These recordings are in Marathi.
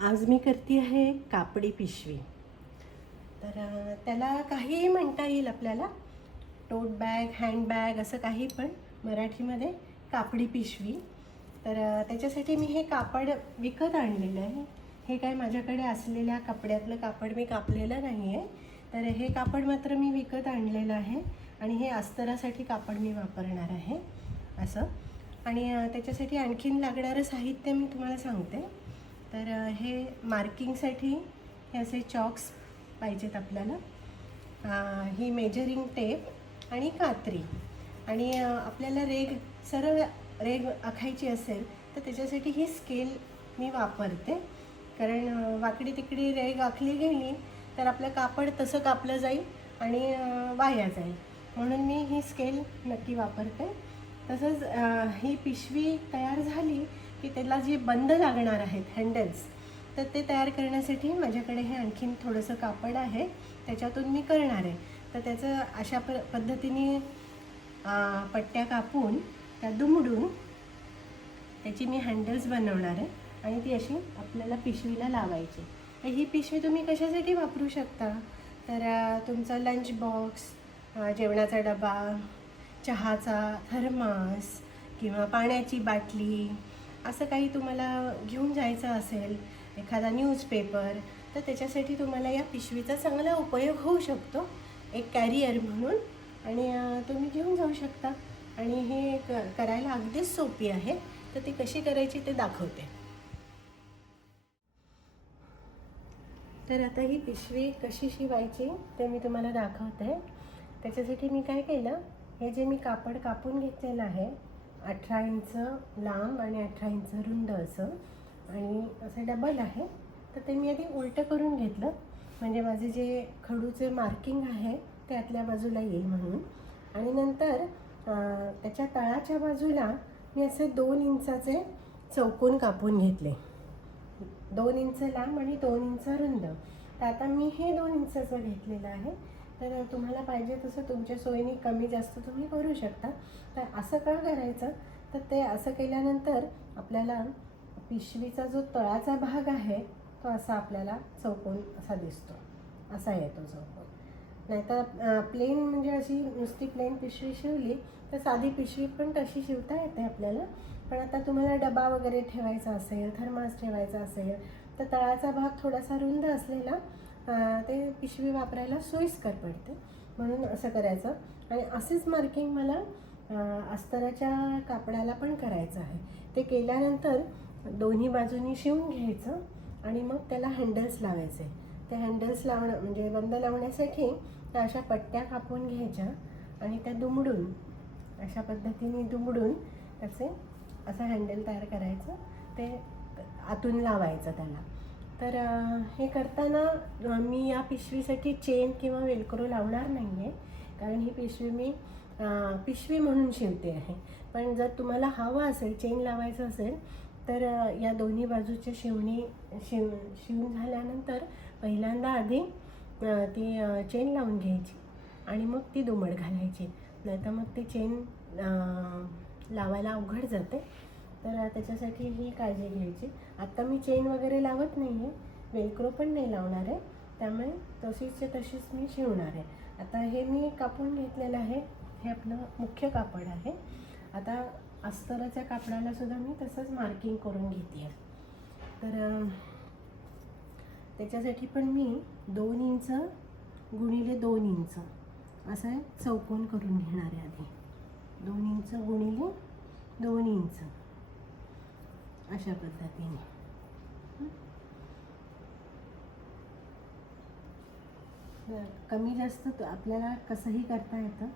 आज मी करते आहे कापडी पिशवी. तर त्याला काहीही म्हणता येईल आपल्याला, टोट बॅग, हँडबॅग, असं काही पण मराठीमध्ये कापडी पिशवी. तर त्याच्यासाठी मी हे कापड विकत आणलेलं आहे. हे काय माझ्याकडे असलेल्या कपड्यातलं कापड मी कापलेलं नाही आहे. तर हे कापड मात्र मी विकत आणलेलं आहे आणि हे अस्तरासाठी कापड मी वापरणार आहे असं. आणि त्याच्यासाठी आणखीन लागणारं साहित्य मी तुम्हाला सांगते. तर हे मार्किंगसाठी हे असे चॉक्स पाहिजेत आपल्याला, ही मेजरिंग टेप आणि कात्री. आणि आपल्याला रेघ, सरळ रेघ आखायची असेल तर त्याच्यासाठी ही स्केल मी वापरते. कारण वाकडी तिकडी रेघ आखली गेली तर आपलं कापड तसं कापलं जाईल आणि वाया जाईल, म्हणून मी ही स्केल नक्की वापरते. तसंच ही पिशवी तयार झाली की त्याला जे बंद लागणार आहेत हँडल्स, तर ते तयार करण्यासाठी माझ्याकडे हे आणखीन थोडंसं कापड आहे, त्याच्यातून मी करणार आहे. तर त्याचं अशा पद्धतीने पट्ट्या कापून त्या दुमडून त्याची मी हँडल्स बनवणार आहे आणि ती अशी आपल्याला पिशवीला लावायची. तर ही पिशवी तुम्ही कशासाठी वापरू शकता, तर तुमचा लंच बॉक्स, जेवणाचा डबा, चहाचा थर्मास किंवा पाण्याची बाटली, असं काही तुम्हाला घेऊन जायचं असेल, एखादा न्यूजपेपर, तर त्याच्यासाठी तुम्हाला या पिशवीचा चांगला उपयोग होऊ शकतो एक कॅरियर म्हणून. आणि तुम्ही घेऊन जाऊ शकता. आणि हे करायला अगदीच सोपी आहे. तर ती कशी करायची ते दाखवते. तर आता ही पिशवी कशी शिवायची ते मी तुम्हाला दाखवते. त्याच्यासाठी मी काय केलं, हे जे मी कापड कापून घेतलेलं आहे 18 इंच लांब आणि 18 इंच रुंद असं, आणि असं डबल आहे, तर ते मी आधी उलटं करून घेतलं, म्हणजे माझे जे खडूचे मार्किंग आहे ते आतल्या बाजूला येईल म्हणून. आणि नंतर त्याच्या तळाच्या बाजूला मी असे 2 इंचाचे चौकोन कापून घेतले, 2 इंच लांब आणि 2 इंच रुंद. तर आता मी हे 2 इंचाचं घेतलेलं आहे. तर तुम्हाला पाहिजे तसं तुमच्या सोयीने कमी जास्त तुम्ही करू शकता. तर असं का करायचं, तर ते असं केल्यानंतर आपल्याला पिशवीचा जो तळाचा भाग आहे तो असा आपल्याला चौकोन असा दिसतो, असा येतो चौकोन. नाहीतर प्लेन म्हणजे अशी नुसती प्लेन पिशवी शिवली तर साधी पिशवी पण तशी शिवता येते आपल्याला. पण आता तुम्हाला डबा वगैरे ठेवायचा असेल, थर्मास ठेवायचा असेल, तर तळाचा भाग थोडासा रुंद असलेला ते पिशवी वापरायला सोयीस्कर पडते, म्हणून असं करायचं. आणि असेच मार्किंग मला अस्तराच्या कापडाला पण करायचं आहे. ते केल्यानंतर दोन्ही बाजूनी शिवून घ्यायचं आणि मग त्याला हँडल्स लावायचे. ते हँडल्स लावणं म्हणजे बंद लावण्यासाठी त्या अशा पट्ट्या कापून घ्यायच्या आणि त्या दुमडून, अशा पद्धतीने दुमडून त्याचे असं हँडल तयार करायचं, ते आतून लावायचं त्याला. तर हे करताना मी या पिशवीसाठी चेन किंवा वेलक्रो लावणार नाही आहे, कारण ही पिशवी मी पिशवी म्हणून शिवते आहे. पण जर तुम्हाला हवं असेल, चेन लावायचं असेल, तर या दोन्ही बाजूच्या शिवून झाल्यानंतर पहिल्यांदा आधी ती चेन लावून घ्यायची आणि मग ती दुमड घालायची, नाहीतर मग ती चेन लावायला अवघड जाते. तर त्याच्यासाठी ही काळजी घ्यायची. आत्ता मी चेन वगैरे लावत नाही आहे, वेलक्रो पण नाही लावणार आहे, त्यामुळे तशीच मी शिवणार आहे. आता हे मी कापून घेतलेलं आहे, हे आपलं मुख्य कापड आहे. आता अस्तराच्या कापडाला सुद्धा मी तसंच मार्किंग करून घेते आहे. तर त्याच्यासाठी पण मी 2 इंच गुणिले 2 इंच असं चौकोन करून घेणार आहे आधी. 2 इंच गुणिले 2 इंच अशा पद्धतीने. कमी जास्त आपल्याला कसंही करता येतं.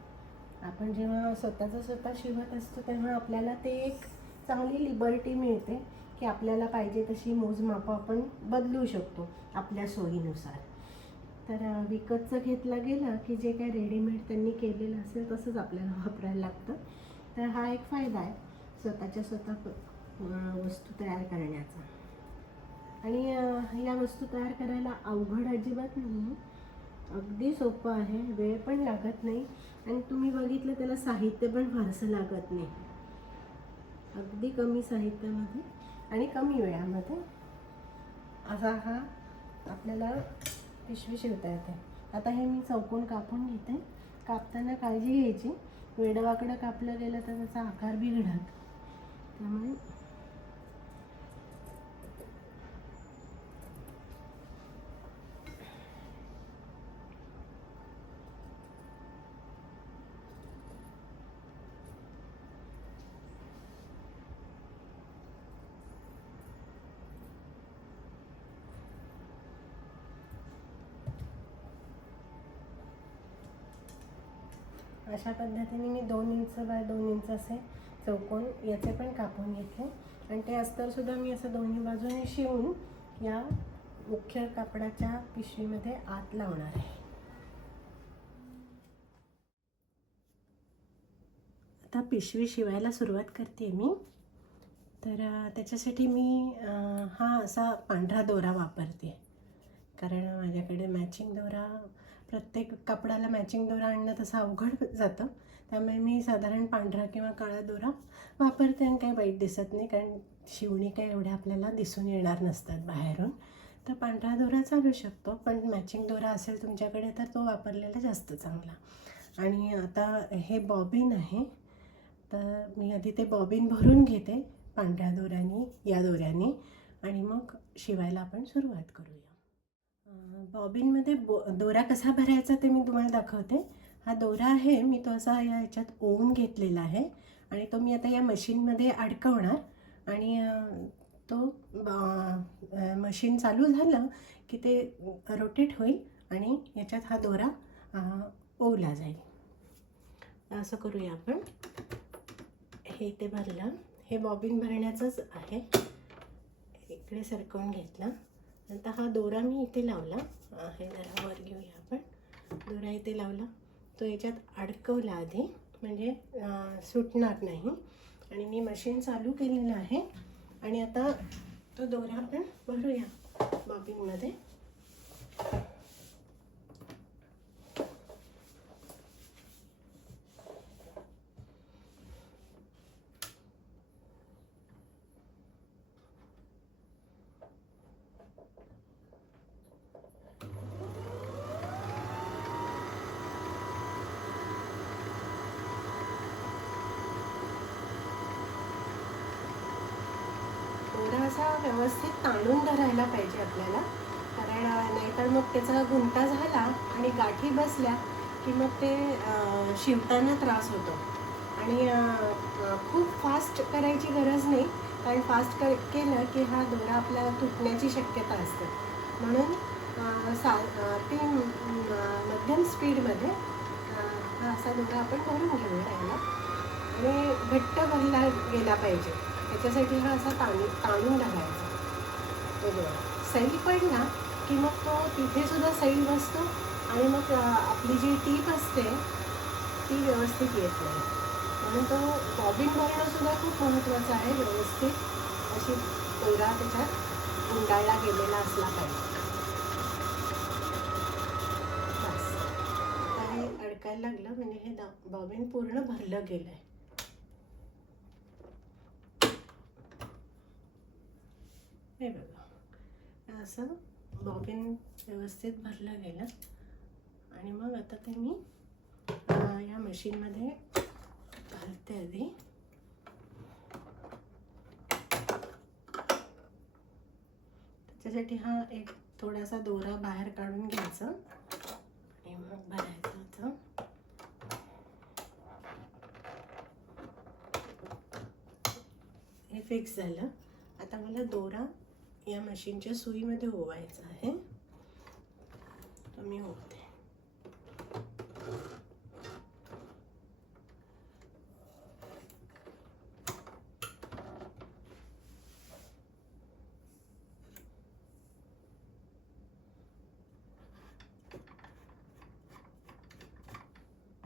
आपण जेव्हा स्वतः शिवत असतो तेव्हा आपल्याला ते एक चांगली लिबर्टी मिळते की आपल्याला पाहिजे तशी मोजमापं आपण बदलू शकतो आपल्या सोयीनुसार. तर विकतचं घेतलं गेलं की जे काय रेडीमेड त्यांनी केलेलं असेल तसंच आपल्याला वापरायला लागतं. तर हा एक फायदा आहे स्वतः वस्तू तयार करण्याचा. आणि या वस्तू तयार करायला अवघड अजिबात नाही, अगदी सोपं आहे, वेळ पण लागत नाही. आणि तुम्ही बघितलं त्याला साहित्य पण फारसं लागत नाही, अगदी कमी साहित्यामध्ये आणि कमी वेळामध्ये असा हा आपल्याला पिशवी शिवता येते. आता हे मी चौकोन कापून घेते. कापताना काळजी घ्यायची, वेडवाकडं कापलं गेलं तर त्याचा आकार बिघडत. त्यामुळे अशा पद्धतीने मी 2 इंच बाय 2 इंच असे चौकोन याचे पण कापून घेतले आणि ते अस्तरसुद्धा मी असं दोन्ही बाजूने शिवून या मुख्य कापडाच्या पिशवीमध्ये आत लावणार आहे. आता पिशवी शिवायला सुरुवात करते मी. तर त्याच्यासाठी मी हा असा पांढरा दोरा वापरते, कारण माझ्याकडे मॅचिंग दोरा, प्रत्येक कपड्याला मॅचिंग दोरा आणणं तसं अवघड जातं. त्यामुळे मी साधारण पांढरा किंवा काळा दोरा वापरते आणि काही वाईट दिसत नाही, कारण शिवणी काही एवढ्या आपल्याला दिसून येणार नसतात बाहेरून. तर पांढरा दोरा चालू शकतो, पण मॅचिंग दोरा असेल तुमच्याकडे तर तो वापरलेला जास्त चांगला. आणि आता हे बॉबिन आहे, तर मी आधी ते बॉबिन भरून घेते पांढऱ्या दोऱ्याने, या दोऱ्याने, आणि मग शिवायला आपण सुरुवात करूया. बॉबिनमध्ये दोरा कसा भरायचा ते मी तुम्हाला दाखवते. हा दोरा आहे, मी तो असा याच्यात ओवून घेतलेला आहे आणि तो मी आता या मशीनमध्ये अडकवणार आणि तो मशीन चालू झालं की ते रोटेट होईल आणि याच्यात हा दोरा ओवला जाईल. असं करूया आपण. हे ते भरलं, हे बॉबिन भरण्याचंच आहे. इकडे सरकवून घेतलं. आता हा दोरा मी इथे लावला, हे जरा वर घेऊया आपण. दोरा इथे लावला, तो याच्यात अडकवला आधी, म्हणजे सुटणार नाही. आणि मी मशीन चालू केलेलं आहे आणि आता तो दोरा आपण भरूया बॉबिनमध्ये. दोरा असा व्यवस्थित ताणून धरायला पाहिजे आपल्याला, कारण नाहीतर मग त्याचा गुंता झाला आणि गाठी बसल्या की मग ते शिवताना त्रास होतो. आणि खूप फास्ट करायची गरज नाही, कारण फास्ट केलं की हा दोरा आपल्याला तुटण्याची शक्यता असते. म्हणून मध्यम स्पीडमध्ये हा असा दोरा आपण भरून घेऊया याला, आणि घट्ट भरला गेला पाहिजे. त्याच्यासाठी हा असा ताणून धरायचा तो दोरा. सैल पडला की मग तो तिथेसुद्धा सैल बसतो आणि मग आपली जी टीप असते ती व्यवस्थित येत नाही. म्हणून तो बॉबिन भरणंसुद्धा खूप महत्त्वाचं आहे. व्यवस्थित अशी दोरा त्याच्यात गुंडाळला गेलेला असला पाहिजे. बस आता हे अडकायला लागलं म्हणजे हे बॉबिन पूर्ण भरलं गेलं आहे. हे बघा, असं बॉबिन व्यवस्थित भरलं गेलं. आणि मग आता ते मी या मशीनमध्ये घालते आधी. त्याच्यासाठी हा एक थोडासा दोरा बाहेर काढून घ्यायचा आणि मग भरायचं होतं. हे फिक्स झालं. आता मला दोरा या मशीनच्या सुईमध्ये ओवायचा आहे, तर मी ओवते.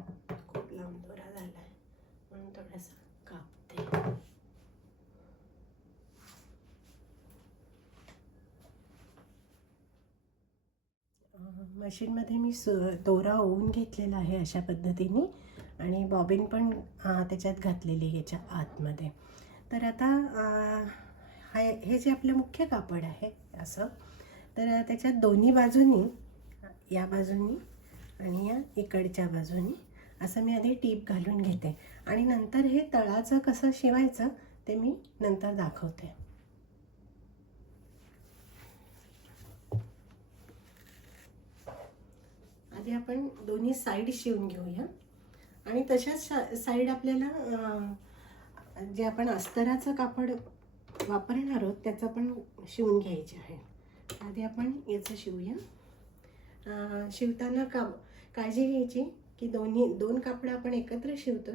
खूप लांब दोरा झालाय म्हणून थोडासा कापते. मशीनमध्ये मी दोरा ओवून घेतलेला आहे अशा पद्धतीने, आणि बॉबिन पण त्याच्यात घातलेली याच्या आतमध्ये. तर आता हे जे आपलं मुख्य कापड आहे असं, तर त्याच्या दोन्ही बाजूनी, या बाजूनी आणि या इकडच्या बाजूनी असं मी आधी टीप घालून घेते आणि नंतर हे तळाचं कसं शिवायचं ते मी नंतर दाखवते. आधी आपण दोन्ही साईड शिवून घेऊया आणि तशाच साईड आपल्याला जे आपण अस्तराचं कापड वापरणार आहोत त्याचं पण शिवून घ्यायचे आहे. आधी आपण याचं शिवूया. शिवताना काळजी घ्यायची की दोन कापडं आपण एकत्र शिवतो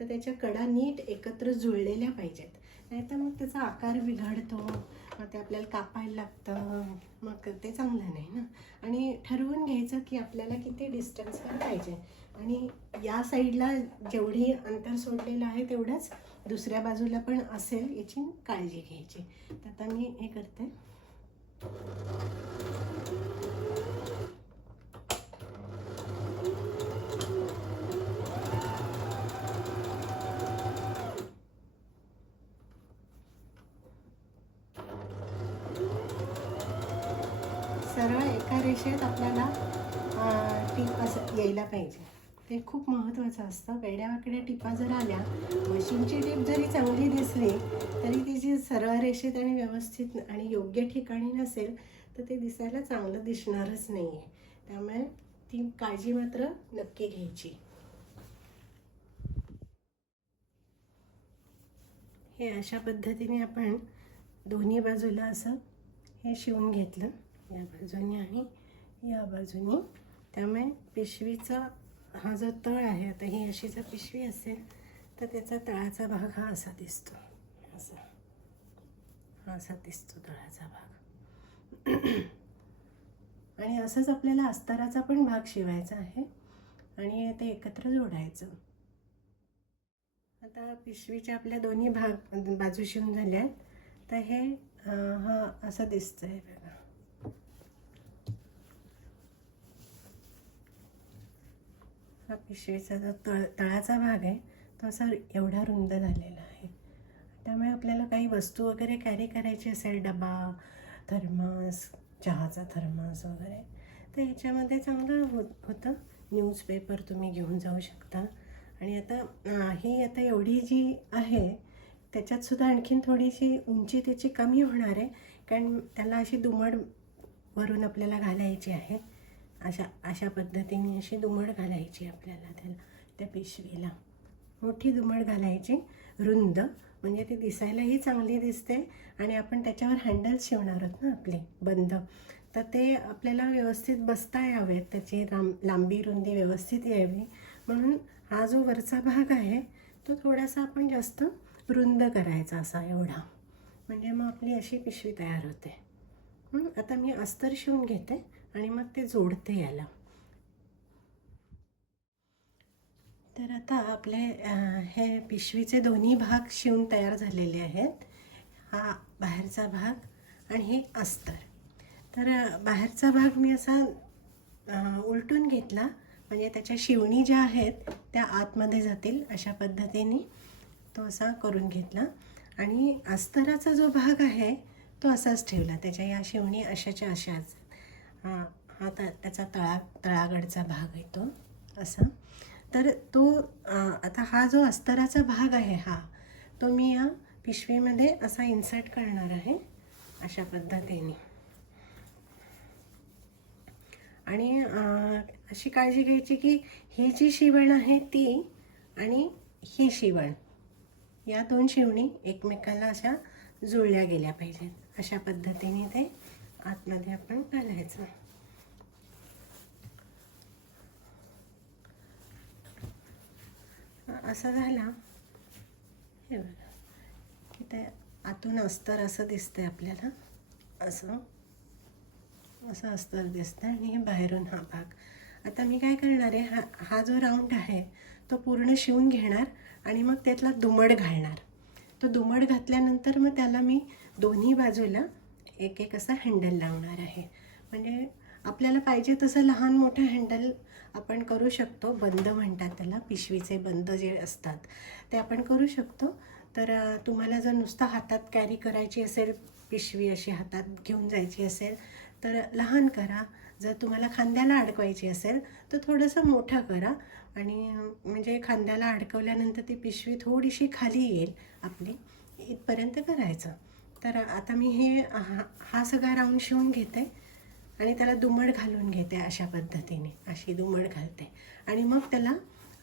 तर त्याच्या कडा नीट एकत्र जुळलेल्या पाहिजेत, नाहीतर मग त्याचा आकार बिघडतो, मग ते आपल्याला कापायला लागतं, मग ते चांगलं नाही ना. आणि ठरवून घ्यायचं की आपल्याला किती डिस्टन्सवर पाहिजे आणि या साईडला जेवढी अंतर सोडलेलं आहे तेवढंच दुसऱ्या बाजूला पण असेल याची काळजी घ्यायची. तर आता मी हे करते. सरळ एका रेषेत आपल्याला टीप असं यायला पाहिजे, ते खूप महत्त्वाचं असतं. वेड्यावाकड्या टिपा जर आल्या, मशीनची टीप जरी चांगली दिसली तरी तिची सरळ रेषेत आणि व्यवस्थित आणि योग्य ठिकाणी नसेल तर ते दिसायला चांगलं दिसणारच नाही आहे. त्यामुळे ती काळजी मात्र नक्की घ्यायची. हे अशा पद्धतीने आपण दोन्ही बाजूला असं हे शिवून घेतलं, या बाजूने आणि या बाजूने. त्यामुळे पिशवीचा हा जो तळ आहे, आता ही अशी जर पिशवी असेल तर त्याचा तळाचा भाग हा असा दिसतो, असा दिसतो तळाचा भाग. आणि असंच आपल्याला अस्तराचा पण भाग शिवायचा आहे आणि ते एकत्र जोडायचं. आता पिशवीच्या आपल्या दोन्ही बाजू शिवून झाल्यात, तर हे हा असं दिसतंय बघा. हा पिशवीचा जो तळाचा भाग आहे तो असा एवढा रुंद झालेला आहे. त्यामुळे आपल्याला काही वस्तू वगैरे कॅरी करायची असेल, डबा, थर्मास, चहाचा थर्मास वगैरे, तर ह्याच्यामध्ये चांगलं होतं. न्यूजपेपर तुम्ही घेऊन जाऊ शकता. आणि आता एवढी जी आहे त्याच्यातसुद्धा आणखीन थोडीशी उंची त्याची कमी होणार आहे, कारण त्याला अशी दुमड वरून आपल्याला घालायची आहे. अशा पद्धतीने अशी दुमड घालायची आपल्याला त्या पिशवीला. मोठी दुमड घालायची, रुंद, म्हणजे ती दिसायलाही चांगली दिसते आणि आपण त्याच्यावर हँडल्स शिवणार आहोत ना आपले बंद, तर ते आपल्याला व्यवस्थित बसता यावेत, त्याची लांबी रुंदी व्यवस्थित यावी म्हणून हा जो वरचा भाग आहे तो थोडासा आपण जास्त रुंद करायचा असा एवढा, म्हणजे मग आपली अशी पिशवी तयार होते. आता मी अस्तर शिवून घेते आणि मग ते जोडते याला. तर आता आपले हे पिशवीचे दोन्ही भाग शिवून तयार झालेले आहेत. हा बाहेरचा भाग आणि हे अस्तर. तर बाहेरचा भाग मी असा उलटून घेतला, म्हणजे त्याच्या शिवणी ज्या आहेत त्या आतमध्ये जातील अशा पद्धतीने तो असा करून घेतला. आणि अस्तराचा जो भाग आहे तो असाच ठेवला, त्याच्या या शिवणी अशाच्या अशाच. हा त्याचा तळागडचा भाग आहे तो असा. तर तो आता हा जो अस्तराचा भाग आहे हा तो मी या पिशवीमध्ये असा इन्सर्ट करणार आहे अशा पद्धतीने. आणि अशी काळजी घ्यायची की ही जी शिवण आहे ती आणि ही शिवण, या दोन शिवणी एकमेकाला अशा जुळल्या गेल्या पाहिजेत. अशा पद्धतीने ते आतमध्ये आपण घालायचं. असा झाला, हे बघा की ते आतून अस्तर असं दिसतंय आपल्याला, असं अस्तर दिसतं आणि हे बाहेरून हा भाग. आता मी काय करणार आहे, हा जो राऊंड आहे तो पूर्ण शिवून घेणार आणि मग त्यातला दुमड घालणार. तो दुमड घातल्यानंतर मग त्याला मी दोन्ही बाजूला एक एक असा हँडल लावणार आहे. म्हणजे आपल्याला पाहिजे तसं लहान मोठं हँडल आपण करू शकतो. बंद म्हणतात त्याला, पिशवीचे बंद जे असतात ते आपण करू शकतो. तर तुम्हाला जर नुसतं हातात कॅरी करायची असेल, पिशवी अशी हातात घेऊन जायची असेल तर लहान करा. जर तुम्हाला खांद्याला अडकवायची असेल तर थोडंसं मोठं करा, आणि म्हणजे खांद्याला अडकवल्यानंतर ती पिशवी थोडीशी खाली येईल आपली, इथपर्यंत करायचं. तर आता मी हा सगळा राऊंड शिवून घेते आणि त्याला दुमड घालून घेते. अशा पद्धतीने अशी दुमड घालते आणि मग त्याला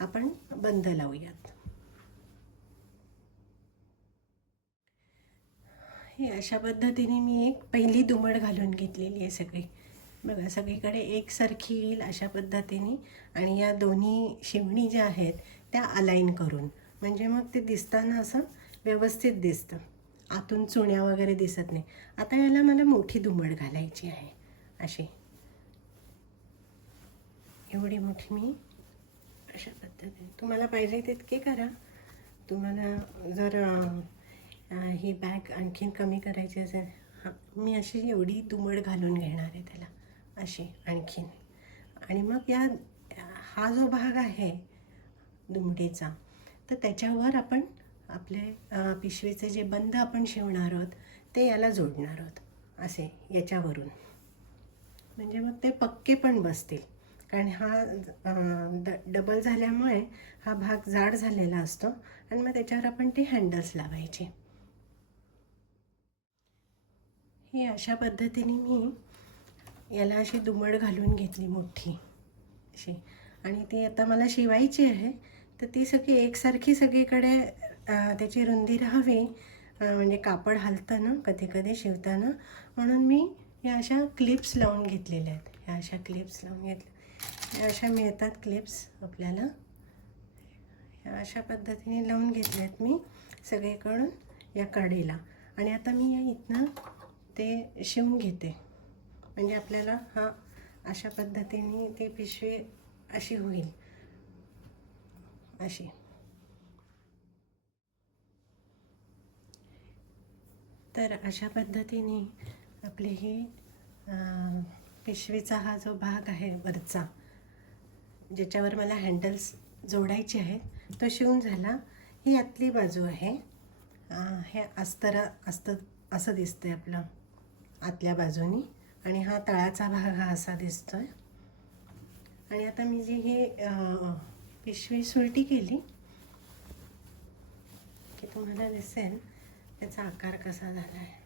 आपण बंद लावूयात. हे अशा पद्धतीने मी एक पहिली दुमड घालून घेतलेली आहे सगळी. बघा, सगळीकडे एकसारखी येईल अशा पद्धतीने. आणि या दोन्ही शिवणी ज्या आहेत त्या अलाइन करून, म्हणजे मग ते दिसताना असं व्यवस्थित दिसतं, आतून चुण्या वगैरे दिसत नाही. आता याला मला मोठी दुमड घालायची आहे. अशी एवढी मोठी मी अशा पद्धतीने, तुम्हाला पाहिजे तितके करा. तुम्हाला जर ही बॅग आणखीन कमी करायची असेल, मी अशी एवढी दुमड घालून घेणार आहे त्याला अशी आणखीन. आणि मग हा जो भाग आहे दुमडीचा, तर त्याच्यावर आपण आपले पिशवीचे जे बंद आपण शिवणार आहोत ते याला जोडणार आहोत असे याच्यावरून. म्हणजे मग ते पक्के पण बसतील, कारण हा डबल झाल्यामुळे हा भाग जाड झालेला असतो आणि मग त्याच्यावर आपण ते हँडल्स लावायचे. ही अशा पद्धतीने मी याला अशी दुमड घालून घेतली मोठी अशी. आणि ती आता मला शिवायची आहे, तर ती सगळी एकसारखी सगळीकडे त्याची रुंदी राहावी, म्हणजे कापड हलतं ना कधी कधी शिवताना, म्हणून मी या अशा क्लिप्स लावून घेतलेल्या आहेत. ह्या अशा क्लिप्स लावून घेतल्या, या अशा मिळतात क्लिप्स आपल्याला. ह्या अशा पद्धतीने लावून घेतल्यात मी सगळीकडून या कडेला. आणि आता मी या इथनं ते शिवून घेते, म्हणजे आपल्याला हा अशा पद्धतीने ती पिशवी अशी होईल अशी. तर अशा पद्धतीने आपली ही पिशवीचा हा जो भाग आहे वरचा, ज्याच्यावर मला हँडल्स जोडायचे आहेत, तो शिवून झाला. ही आतली बाजू आहे. हे अस्तर असं दिसतंय आपलं आतल्या बाजूनी, आणि हा तळाचा भाग हा असा दिसतोय. आणि आता मी जी ही पिशवी सुलटी केली की तुम्हाला दिसेल त्याचा आकार कसा झाला आहे.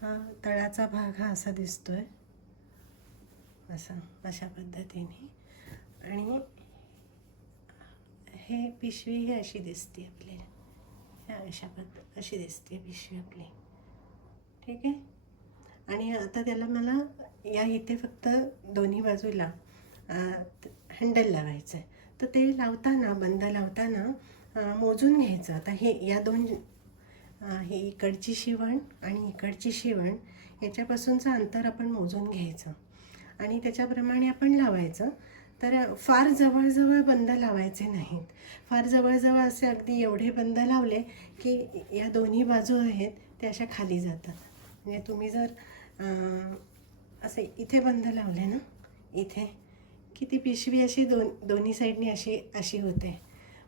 हा तळाचा भाग हा असा दिसतोय, अशा पद्धतीने. आणि हे पिशवी ही अशी दिसते आपल्याला, अशी दिसते पिशवी आपली. ठीक आहे. आणि आता त्याला मला या इथे फक्त दोन्ही बाजूला हँडल लावायचं आहे. तर ते लावताना, बंद लावताना मोजून घ्यायचं. आता हे या दोन हे इकडची शिवण आणि इकडची शिवण याच्यापासूनचं अंतर आपण मोजून घ्यायचं आणि त्याच्याप्रमाणे आपण लावायचं. तर फार जवळजवळ बंद लावायचे नाहीत. फार जवळजवळ असे अगदी एवढे बंद लावले की या दोन्ही बाजू आहेत त्या अशा खाली जातात. म्हणजे तुम्ही जर असे इथे बंद लावले ना, इथे, की ती पिशवी अशी दोन्ही साईडनी अशी होते.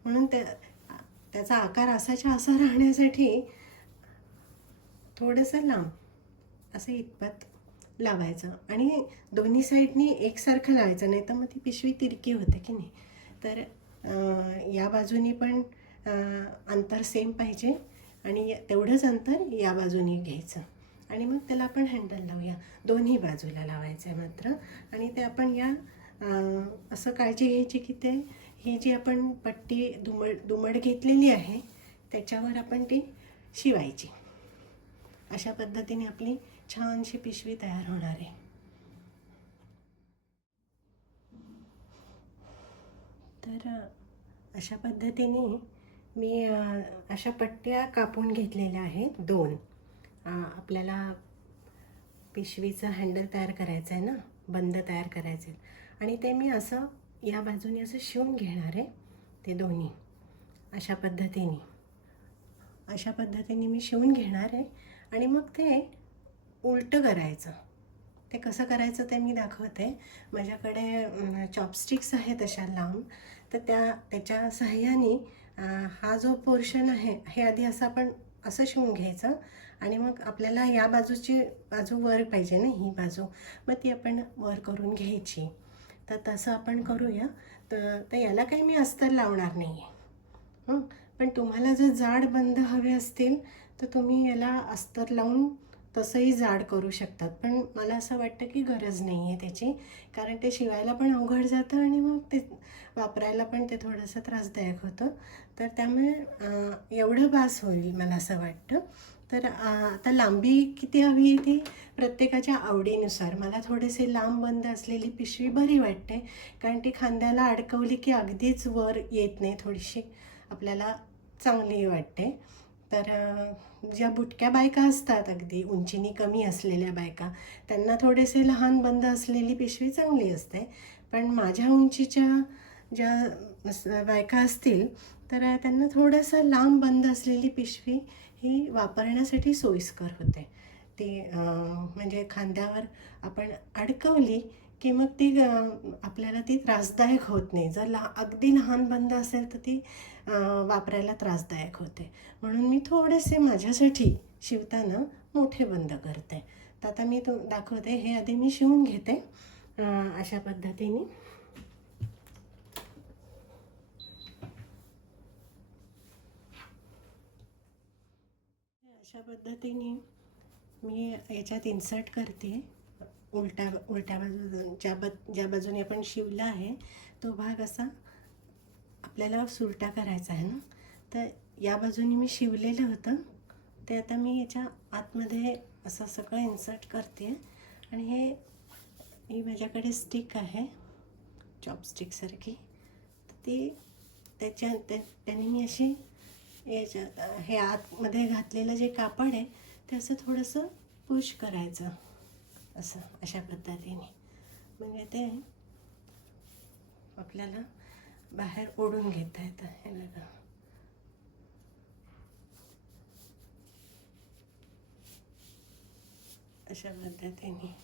म्हणून त्याचा आकार असाच्या असा राहण्यासाठी थोडंसं लांब असं इतपत लावायचं आणि दोन्ही साईडनी एकसारखं लावायचं, नाही तर मग ती पिशवी तिरकी होते की नाही. तर या बाजूनी पण अंतर सेम पाहिजे आणि तेवढंच अंतर या बाजूनी घ्यायचं. आणि मग त्याला आपण हँडल लावूया. दोन्ही बाजूला लावायचं आहे मात्र. आणि ते आपण असं काळजी घ्यायची की ही जी आपण पट्टी दुमड घेतलेली आहे त्याच्यावर आपण ती शिवायची. अशा पद्धतीने आपली छानशी पिशवी तयार होणार आहे. तर अशा पद्धतीने मी अशा पट्ट्या कापून घेतलेल्या आहेत 2. आपल्याला पिशवीचं हँडल तयार करायचं आहे ना, बंद तयार करायचे आहेत, आणि ते मी असं या बाजूने असं शिवून घेणार आहे ते दोन्ही. अशा पद्धतीने मी शिवून घेणार आहे. आणि मग ते उलटं करायचं ते कसं करायचं ते मी दाखवते. माझ्याकडे चॉपस्टिक्स आहेत अशा लांब, तर त्याच्या सहाय्याने हा जो पोर्शन आहे हे आधी असं आपण असं शिवून घ्यायचं आणि मग आपल्याला या बाजूची बाजू वर पाहिजे ना, ही बाजू, मग ती आपण वर करून घ्यायची. तर तसं आपण करूया. तर याला काही मी अस्तर लावणार नाही आहे. पण तुम्हाला जर जाड बंद हवे असतील तर तुम्ही याला अस्तर लावून तसंही जाड करू शकतात. पण मला असं वाटतं की गरज नाही आहे त्याची, कारण ते शिवायला पण अवघड जातं आणि मग ते वापरायला पण ते थोडंसं त्रासदायक होतं. तर त्यामुळे एवढं बास होईल मला असं वाटतं. तर आता लांबी किती हवी आहे ती प्रत्येकाच्या आवडीनुसार. मला थोडेसे लांब बंद असलेली पिशवी बरी वाटते, कारण ती खांद्याला अडकवली की अगदीच वर येत नाही, थोडीशी आपल्याला चांगली वाटते. तर ज्या बुटक्या बायका असतात अगदी उंचीनी कमी असलेल्या बायका, त्यांना थोडेसे लहान बंद असलेली पिशवी चांगली असते. पण माझ्या उंचीच्या ज्या बायका असतील तर त्यांना थोडंसं लांब बंद असलेली पिशवी ही वापरण्यासाठी सोयीस्कर होते. ती म्हणजे खांद्यावर आपण अडकवली की मग ती आपल्याला ती त्रासदायक होत नाही. जर अगदी लहान बंद असेल तर ती वापरायला त्रासदायक होते. म्हणून मी थोडेसे माझ्यासाठी शिवताना मोठे बंद करते. तर आता मी दाखवते. हे आधी मी शिवून घेते अशा पद्धतीने. अशा पद्धतीने मी याच्यात इन्सर्ट करते. उलट्या बाजू ज्या बाजूने आपण शिवला आहे तो भाग असा आपल्याला सुलटा करायचा आहे ना, तर या बाजूने मी शिवलेलं होतं ते आता मी याच्या आतमध्ये असं सगळं इन्सर्ट करते. आणि ही माझ्याकडे स्टिक आहे चॉपस्टिकसारखी, तर ती त्याने मी अशी याच्यात हे आतमध्ये घातलेलं जे कापड आहे ते असं थोडंसं पुश करायचं असं, अशा पद्धतीने. म्हणजे ते आपल्याला बाहेर ओढून घेता येतं. हे बघा, अशा पद्धतीने.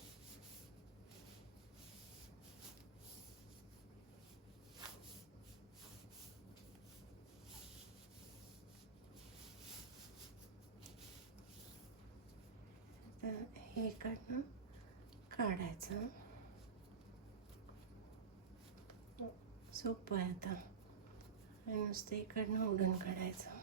तर हे इकडनं काढायचं. सोपं आहे आता. आणि नुसतं इकडनं ओढून काढायचं.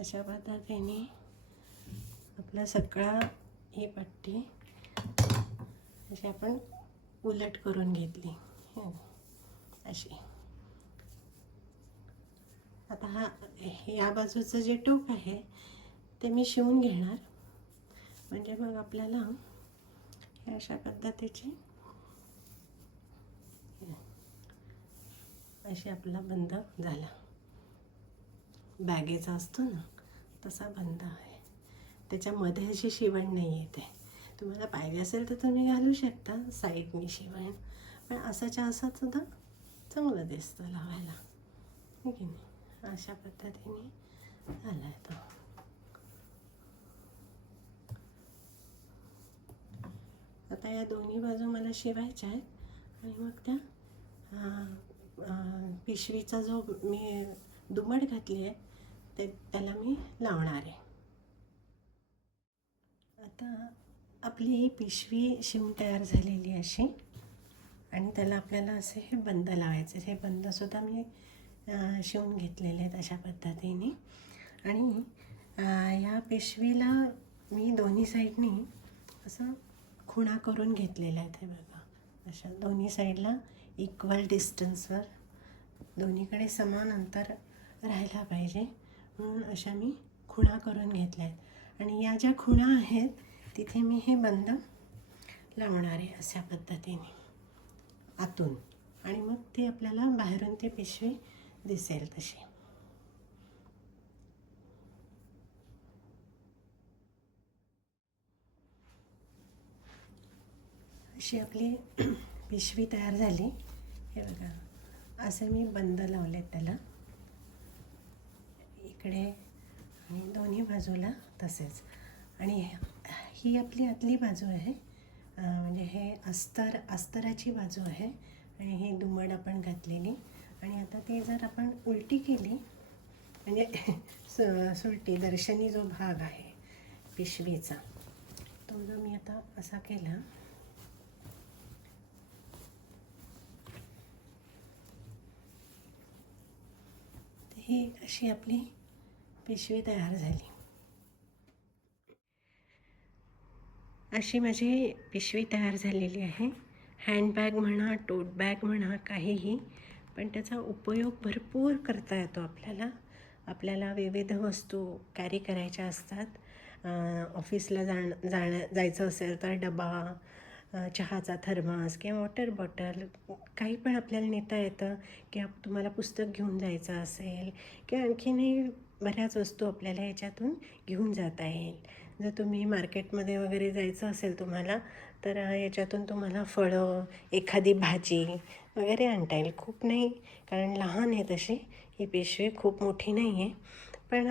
अशा पद्धतीने आपला सगळा ही पट्टी अशी आपण उलट करून घेतली अशी. आता या बाजूचं जे टोक आहे ते मी शिवून घेणार. म्हणजे मग आपल्याला अशा पद्धतीची अशी आपला बंद झाला. बॅगेचा असतो ना तसा बंद आहे. त्याच्यामध्ये अशी शिवण नाही येते. तुम्हाला पाहिजे असेल तर तुम्ही घालू शकता साईडनी शिवण, पण असाच्या असाच सुद्धा चांगलं दिसतं लावायला, ठीक आहे नाही. अशा पद्धतीने झाला आहे तो. आता या दोन्ही बाजू मला शिवायच्या आहेत आणि मग त्या पिशवीचा जो मी दुमड घातली आहे त्याला मी लावणार आहे. आता आपली ही पिशवी शिवून तयार झालेली अशी, आणि त्याला आपल्याला असे हे बंद लावायचे. हे बंदसुद्धा मी शिवून घेतलेले आहेत अशा पद्धतीने. आणि या पिशवीला मी दोन्ही साईडनी असं खुणा करून घेतलेल्या आहेत. हे बघा, अशा दोन्ही साईडला इक्वल डिस्टन्सवर, दोन्हीकडे समान अंतर राहायला पाहिजे म्हणून अशा मी खुणा करून घेतल्या आहेत. आणि या ज्या खुणा आहेत तिथे मी हे बंद लावणार आहे अशा पद्धतीने आतून, आणि मग ती आपल्याला बाहेरून ती पिशवी दिसेल तशी. अशी आपली पिशवी तयार झाली. हे बघा, असे मी बंद लावले त्याला इकडे आणि दोन्ही बाजूला तसेच. आणि ही आपली आतली बाजू आहे, म्हणजे हे अस्तराची बाजू आहे, आणि ही दुमड आपण घातलेली. आणि आता ती जर आपण उलटी केली, म्हणजे सुलटी दर्शनी जो भाग आहे पिशवीचा, तो जर मी आता असा केला, तर ही अशी आपली पिशवी तयार झाली. अशी माझी पिशवी तयार झालेली आहे. हँडबॅग म्हणा, टोट बॅग म्हणा, काहीही, पण त्याचा उपयोग भरपूर करता येतो आपल्याला विविध वस्तू कॅरी करायच्या असतात. ऑफिसला जायचं असेल तर डबा, चहाचा थर्मास किंवा वॉटर बॉटल, काही पण आपल्याला नेता येतं. किंवा तुम्हाला पुस्तक घेऊन जायचं असेल किंवा आणखीनही बऱ्याच वस्तू आपल्याला याच्यातून घेऊन जाता येईल. जर तुम्ही मार्केटमध्ये वगैरे जायचं असेल तुम्हाला, तर याच्यातून तुम्हाला फळं, एखादी भाजी वगैरे आणता येईल. खूप नाही, कारण लहान आहे तशी ही पिशवी, खूप मोठी नाही आहे, पण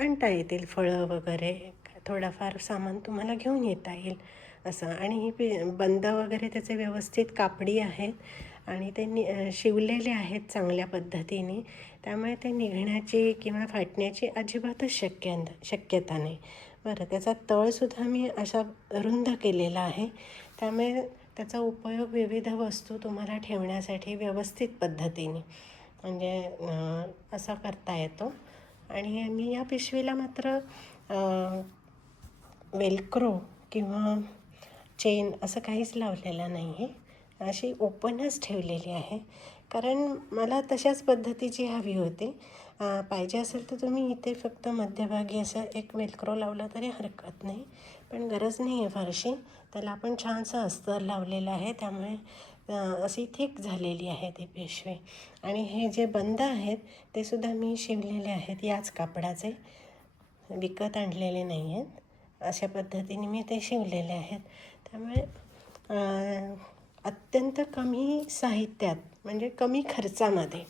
आणता येतील फळं वगैरे, थोडाफार सामान तुम्हाला घेऊन येता येईल असं. आणि ही बंद वगैरे त्याचे व्यवस्थित कापडी आहेत, आणि ते शिवलेले आहेत चांगल्या पद्धतीने, त्यामुळे ते निघण्याची किंवा फाटण्याची अजिबातच शक्यता नाही. बरं, त्याचा तळसुद्धा मी असा रुंद केलेला आहे, त्यामुळे त्याचा उपयोग विविध वस्तू तुम्हाला ठेवण्यासाठी व्यवस्थित पद्धतीने म्हणजे असा करता येतो. आणि मी या पिशवीला मात्र वेल्क्रो किंवा चेन असं काहीच लावलेलं नाही आहे, अशी ओपनच ठेवलेली आहे, कारण मला तशाच पद्धतीची हवी होती. पाहिजे असेल तर तुम्ही इथे फक्त मध्यभागी असं एक वेल्क्रो लावलं तरी हरकत नाही, पण गरज नाही आहे फारशी. त्याला आपण छानसं अस्तर लावलेलं आहे, त्यामुळे अशी थिक झालेली आहे ती पिशवी. आणि हे जे बंद आहेत ते सुद्धा मी शिवलेले आहेत याच कापडाचे, विकत आणलेले नाही आहेत. अशा पद्धतीने मी ते शिवलेले आहेत. त्यामुळे अत्यंत कमी साहित्यात, म्हणजे कमी खर्चामध्ये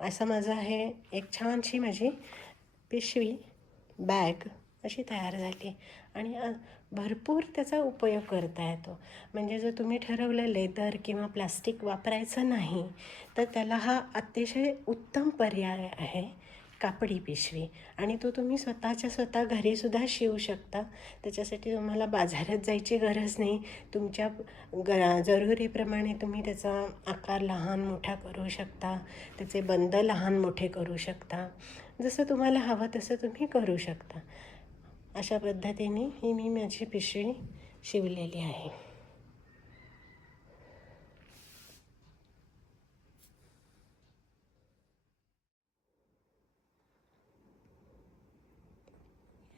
असं माझं हे एक छानशी माझी पिशवी बॅग अशी तयार झाली. आणि भरपूर त्याचा उपयोग करता येतो. म्हणजे जर तुम्ही ठरवलं लेदर किंवा प्लास्टिक वापरायचं नाही, तर त्याला हा अतिशय उत्तम पर्याय आहे, कापडी पिशवी. आणि तो तुम्ही स्वतः घरीसुद्धा शिवू शकता. त्याच्यासाठी तुम्हाला बाजारात जायची गरज नाही. तुमच्या जरुरीप्रमाणे तुम्ही त्याचा आकार लहान मोठा करू शकता, त्याचे बंद लहान मोठे करू शकता, जसं तुम्हाला हवं तसं तुम्ही करू शकता. अशा पद्धतीने ही मी माझी पिशवी शिवलेली आहे.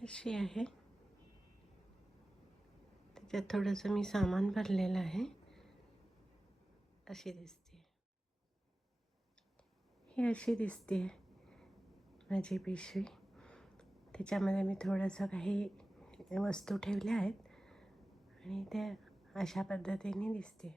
अशी आहे, त्याच्यात थोडंसं मी सामान भरलेलं आहे, अशी दिसते. ही अशी दिसते माझी पिशवी. त्याच्यामध्ये मी थोडंसं काही वस्तू ठेवल्या आहेत, आणि त्या अशा पद्धतीने दिसते.